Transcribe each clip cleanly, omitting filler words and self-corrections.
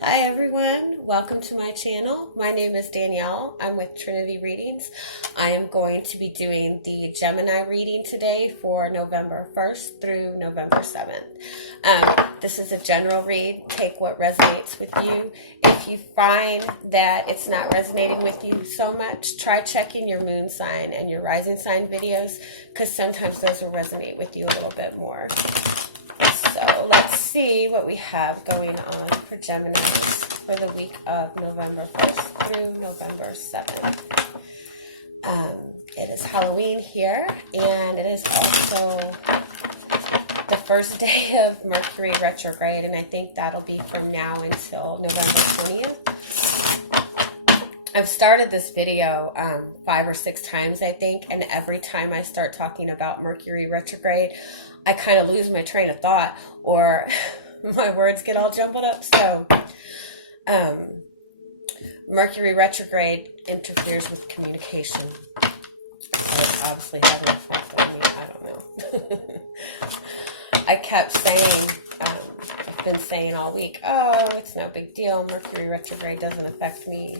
Hi everyone, welcome to my channel. My name is Danielle. I'm with Trinity Readings. I am going to be doing the Gemini reading today for November 1st through November 7th. This is a general read. Take what resonates with you. If you find that it's not resonating with you so much, try checking your moon sign and your rising sign videos, because sometimes those will resonate with you a little bit more. So let's see what we have going on for Geminis for the week of November 1st through November 7th. It is Halloween here, and it is also the first day of Mercury retrograde, and I think that'll be from now until November 20th. I've started this video 5 or 6 times, I think, and every time I start talking about Mercury retrograde, I kind of lose my train of thought, or my words get all jumbled up. So, Mercury retrograde interferes with communication. So it's obviously having an effect on me. I don't know. I kept saying, I've been saying all week, oh, it's no big deal. Mercury retrograde doesn't affect me.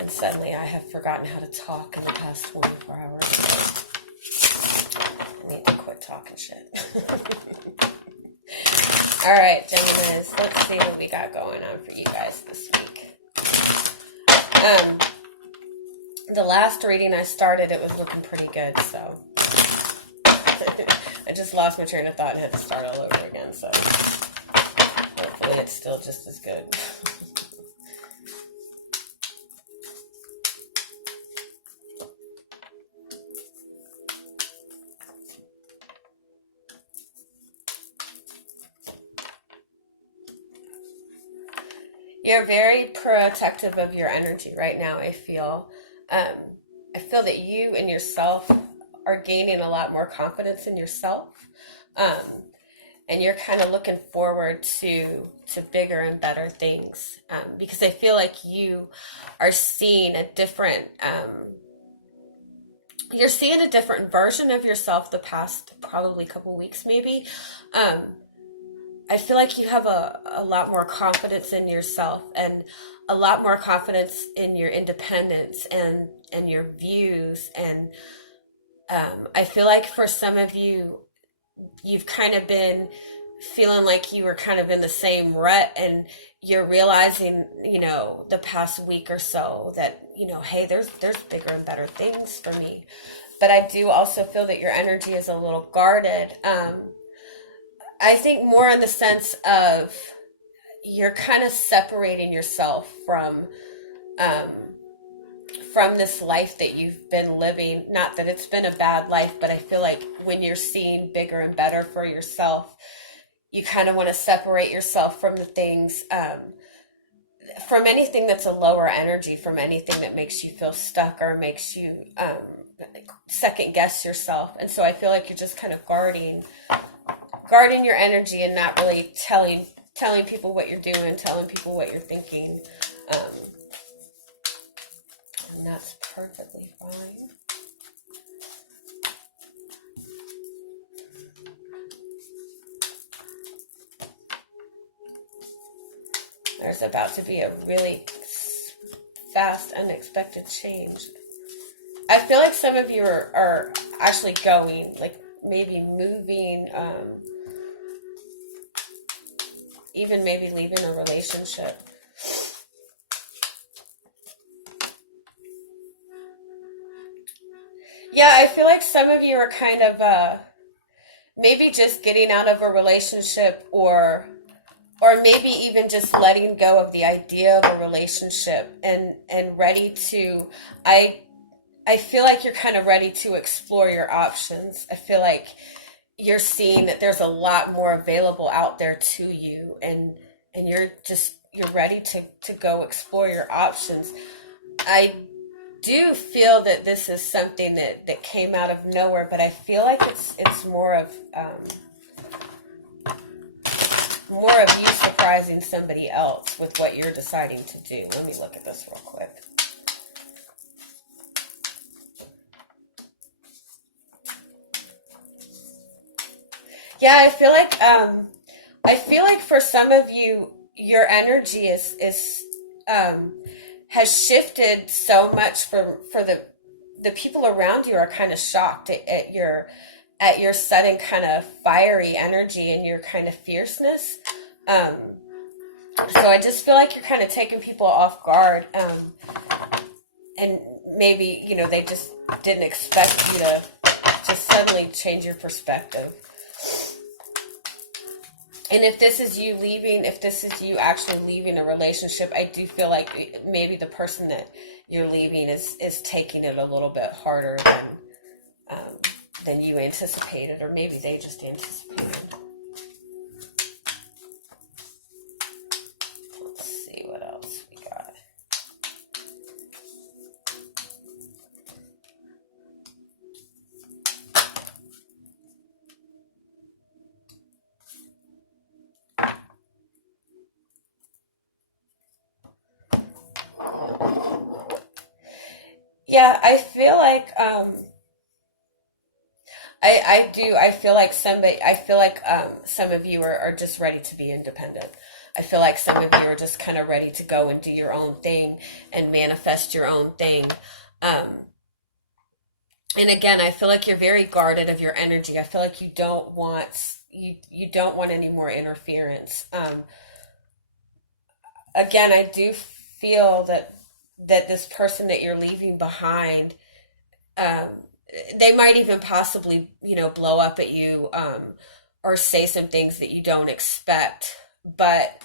And suddenly I have forgotten how to talk in the past 24 hours. So I need to quit talking shit. All right, Geminis, let's see what we got going on for you guys this week. The last reading I started, it was looking pretty good, so I just lost my train of thought and had to start all over again, so hopefully it's still just as good. You're very protective of your energy right now, I feel. I feel that you and yourself are gaining a lot more confidence in yourself. And you're kind of looking forward to bigger and better things. Because I feel like you are seeing a different, you're seeing a different version of yourself the past probably couple weeks maybe. I feel like you have a lot more confidence in yourself and a lot more confidence in your independence and your views. And I feel like for some of you, you've kind of been feeling like you were kind of in the same rut, and you're realizing, the past week or so that, hey, there's bigger and better things for me. But I do also feel that your energy is a little guarded. I think more in the sense of you're kind of separating yourself from this life that you've been living. Not that it's been a bad life, but I feel like when you're seeing bigger and better for yourself, you kind of want to separate yourself from the things, from anything that's a lower energy, from anything that makes you feel stuck or makes you second guess yourself. And so I feel like you're just kind of guarding your energy and not really telling people what you're doing, telling people what you're thinking. And that's perfectly fine. There's about to be a really fast, unexpected change. I feel like some of you are actually going, like maybe moving, even maybe leaving a relationship. Yeah, I feel like some of you are kind of maybe just getting out of a relationship, or maybe even just letting go of the idea of a relationship and ready to, I feel like you're kind of ready to explore your options. I feel like you're seeing that there's a lot more available out there to you, and you're ready to go explore your options. I do feel that this is something that came out of nowhere, but I feel like it's more of you surprising somebody else with what you're deciding to do. Let me look at this real quick. Yeah, I feel like for some of you, your energy is um, has shifted so much for the people around you are kind of shocked at your sudden kind of fiery energy and your kind of fierceness. Um, so I just feel like you're kind of taking people off guard, and maybe they just didn't expect you to just suddenly change your perspective. And if this is you leaving, if this is you actually leaving a relationship, I do feel like maybe the person that you're leaving is taking it a little bit harder um, than you anticipated, or maybe they just anticipated. Let's see what else we got. Yeah, I feel like I do. I feel like some of you are just ready to be independent. I feel like some of you are just kind of ready to go and do your own thing and manifest your own thing. Um, and again, I feel like you're very guarded of your energy. I feel like you don't want any more interference. Again, I do feel that this person that you're leaving behind, um, they might even possibly, blow up at you, or say some things that you don't expect. But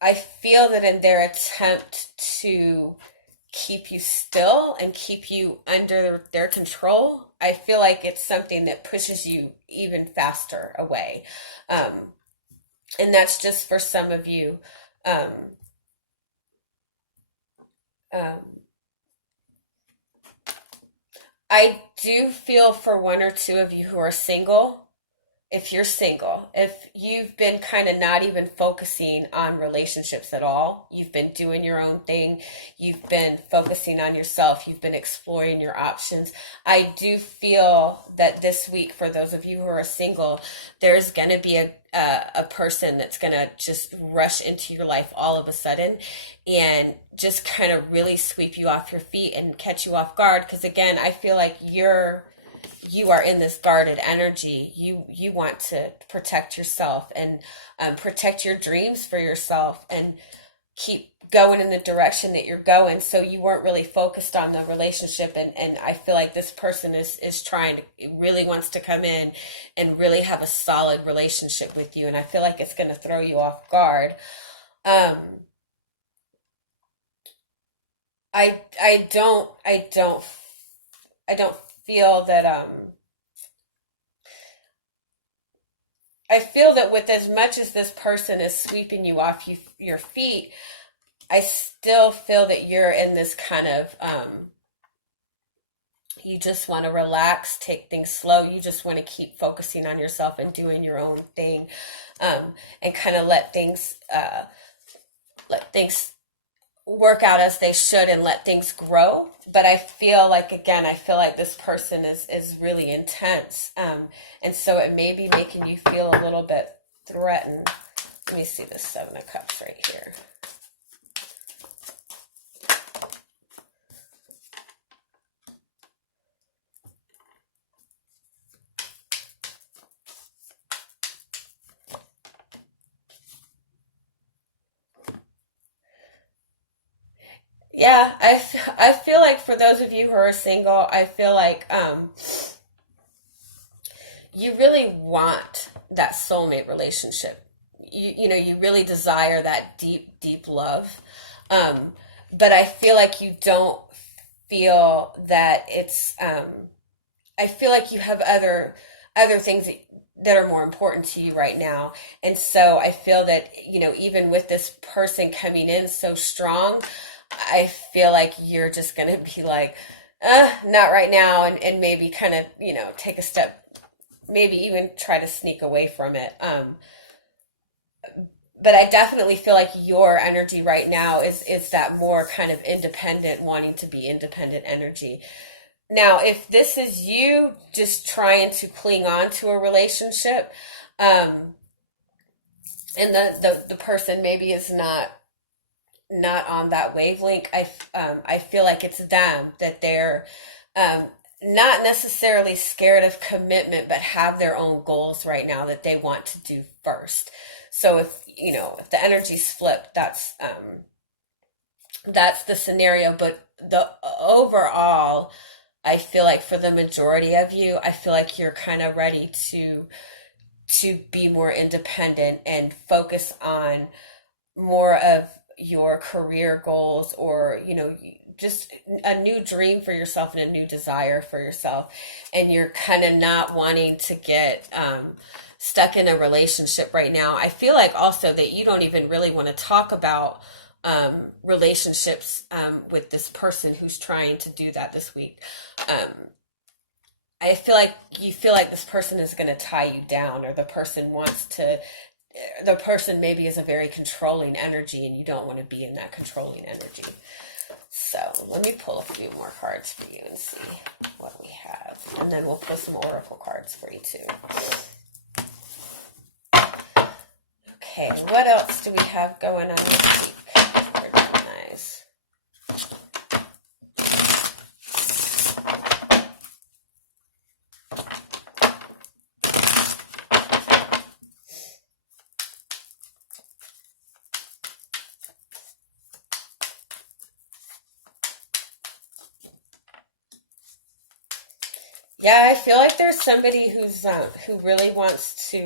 I feel that in their attempt to keep you still and keep you under their control, I feel like it's something that pushes you even faster away. Um, and that's just for some of you. Um, um, I do feel for one or two of you who are single, if you're single, if you've been kind of not even focusing on relationships at all, you've been doing your own thing, you've been focusing on yourself, you've been exploring your options. I do feel that this week, for those of you who are single, there's going to be a person that's going to just rush into your life all of a sudden and just kind of really sweep you off your feet and catch you off guard. Because again, I feel like you are in this guarded energy. You want to protect yourself and protect your dreams for yourself and keep going in the direction that you're going. So you weren't really focused on the relationship, and I feel like this person is trying to, really wants to come in and really have a solid relationship with you, and I feel like it's going to throw you off guard. um I don't feel that I feel that with as much as this person is sweeping you off your feet, I still feel that you're in this kind of, you just want to relax, take things slow. You just want to keep focusing on yourself and doing your own thing, and kind of let things work out as they should and let things grow. But I feel like, again, I feel like this person is really intense, and so it may be making you feel a little bit threatened. Let me see the Seven of Cups right here. Yeah, I feel like for those of you who are single, I feel like you really want that soulmate relationship. You really desire that deep, deep love. Um, but I feel like you don't feel that it's I feel like you have other things that are more important to you right now. And so I feel that, even with this person coming in so strong, I feel like you're just going to be like, not right now, and maybe kind of, take a step, maybe even try to sneak away from it. But I definitely feel like your energy right now is that more kind of independent, wanting to be independent energy. Now, if this is you just trying to cling on to a relationship, um, and the person maybe is not on that wavelength. I feel like it's them, that they're um, not necessarily scared of commitment, but have their own goals right now that they want to do first. So if the energy's flipped, that's the scenario. But the overall, I feel like for the majority of you, I feel like you're kind of ready to be more independent and focus on more of your career goals, or just a new dream for yourself and a new desire for yourself. And you're kind of not wanting to get stuck in a relationship right now. I feel like also that you don't even really want to talk about relationships with this person who's trying to do that this week. um, I feel like you feel like this person is going to tie you down, or the person maybe is a very controlling energy, and you don't want to be in that controlling energy. So let me pull a few more cards for you and see what we have. And then we'll pull some oracle cards for you too. Okay, what else do we have going on this week for Geminis? Yeah, I feel like there's somebody who really wants to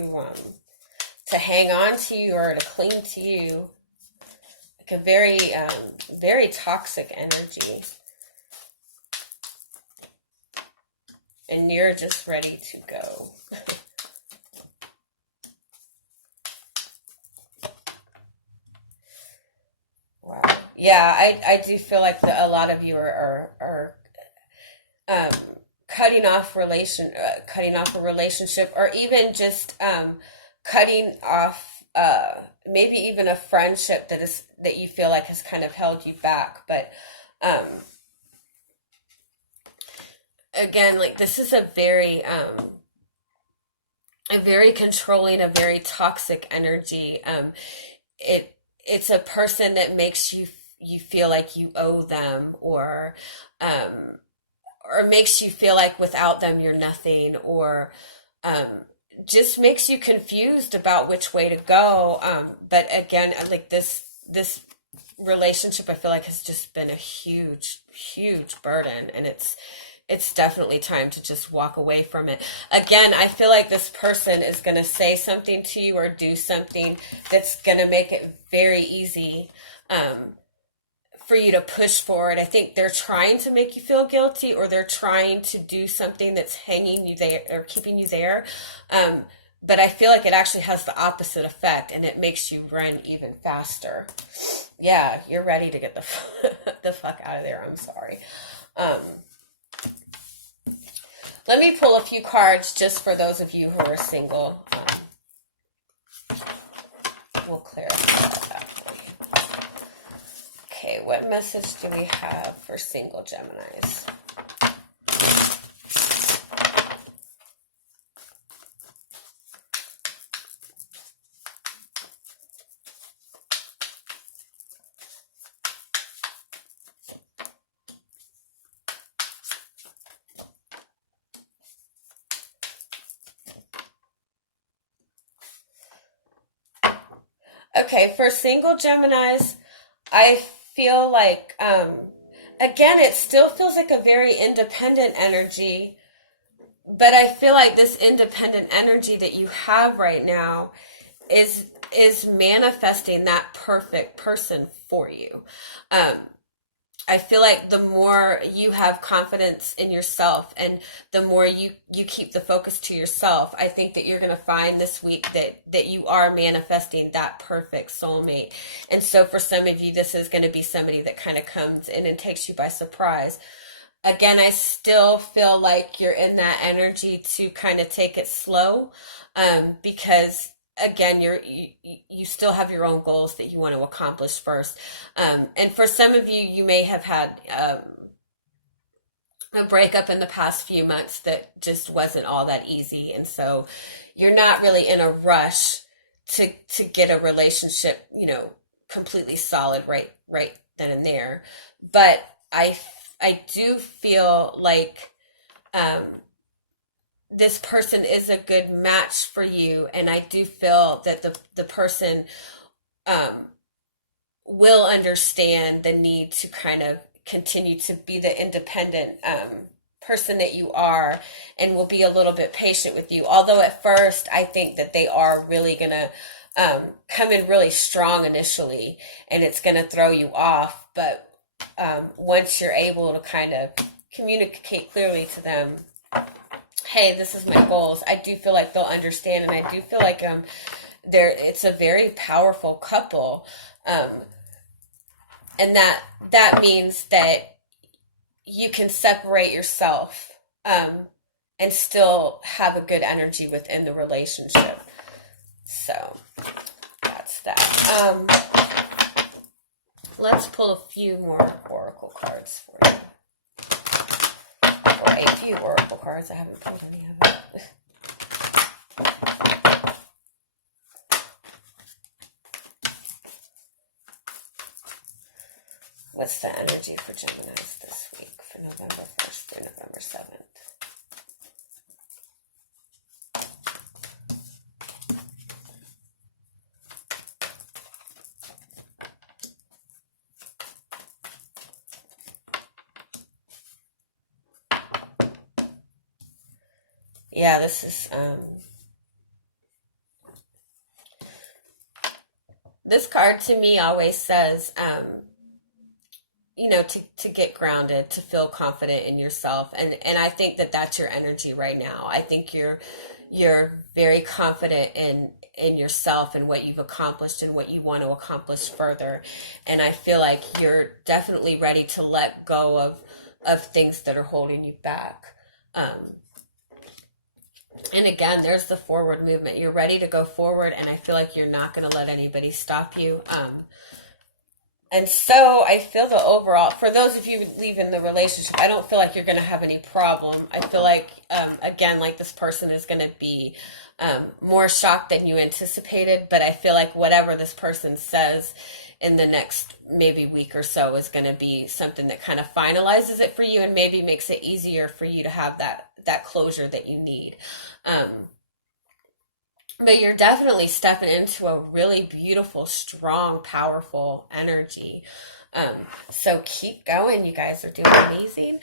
hang on to you or to cling to you, like a very toxic energy, and you're just ready to go. Wow. Yeah, I do feel like a lot of you are um, cutting off a relationship, or even just cutting off maybe even a friendship that you feel like has kind of held you back. But um, again, like, this is a very controlling, a very toxic energy. It's a person that makes you feel like you owe them, um, or makes you feel like without them you're nothing, or um, just makes you confused about which way to go. But again, like, this relationship, I feel like, has just been a huge burden, and it's definitely time to just walk away from it. Again, I feel like this person is going to say something to you or do something that's going to make it very easy for you to push forward. I think they're trying to make you feel guilty, or they're trying to do something that's hanging you there or keeping you there. Um, but I feel like it actually has the opposite effect, and it makes you run even faster. Yeah, you're ready to get the fuck out of there. I'm sorry. Um, Let me pull a few cards just for those of you who are single. We'll clarify that for you. Okay, what message do we have for single Geminis? Okay, for single Geminis, I feel like, again, it still feels like a very independent energy, but I feel like this independent energy that you have right now is manifesting that perfect person for you. Um, I feel like the more you have confidence in yourself, and the more you keep the focus to yourself, I think that you're going to find this week that you are manifesting that perfect soulmate. And so for some of you, this is going to be somebody that kind of comes in and takes you by surprise. Again, I still feel like you're in that energy to kind of take it slow, because again, you still have your own goals that you want to accomplish first. And for some of you, you may have had a breakup in the past few months that just wasn't all that easy, and so you're not really in a rush to get a relationship, completely solid right then and there. But I do feel like um, this person is a good match for you, and I do feel that the person um, will understand the need to kind of continue to be the independent person that you are, and will be a little bit patient with you. Although at first, I think that they are really going to come in really strong initially, and it's going to throw you off. But once you're able to kind of communicate clearly to them, hey, this is my goals, I do feel like they'll understand, and I do feel like it's a very powerful couple. And that means that you can separate yourself and still have a good energy within the relationship. So that's that. Let's pull a few more oracle cards for you. Or a few oracle cards. I haven't pulled any of them. What's the energy for Geminis this week for November 1st through November 7th? Yeah, this is, this card to me always says, to get grounded, to feel confident in yourself. And I think that that's your energy right now. I think you're very confident in yourself and what you've accomplished and what you want to accomplish further. And I feel like you're definitely ready to let go of things that are holding you back. And again, there's the forward movement. You're ready to go forward, and I feel like you're not going to let anybody stop you. And so I feel the overall, for those of you leaving the relationship, I don't feel like you're going to have any problem. I feel like, again, like this person is going to be more shocked than you anticipated, but I feel like whatever this person says in the next maybe week or so is going to be something that kind of finalizes it for you and maybe makes it easier for you to have that closure that you need. But you're definitely stepping into a really beautiful, strong, powerful energy. So keep going. You guys are doing amazing.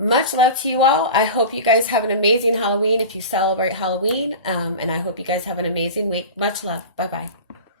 Much love to you all. I hope you guys have an amazing Halloween if you celebrate Halloween. And I hope you guys have an amazing week. Much love. Bye-bye.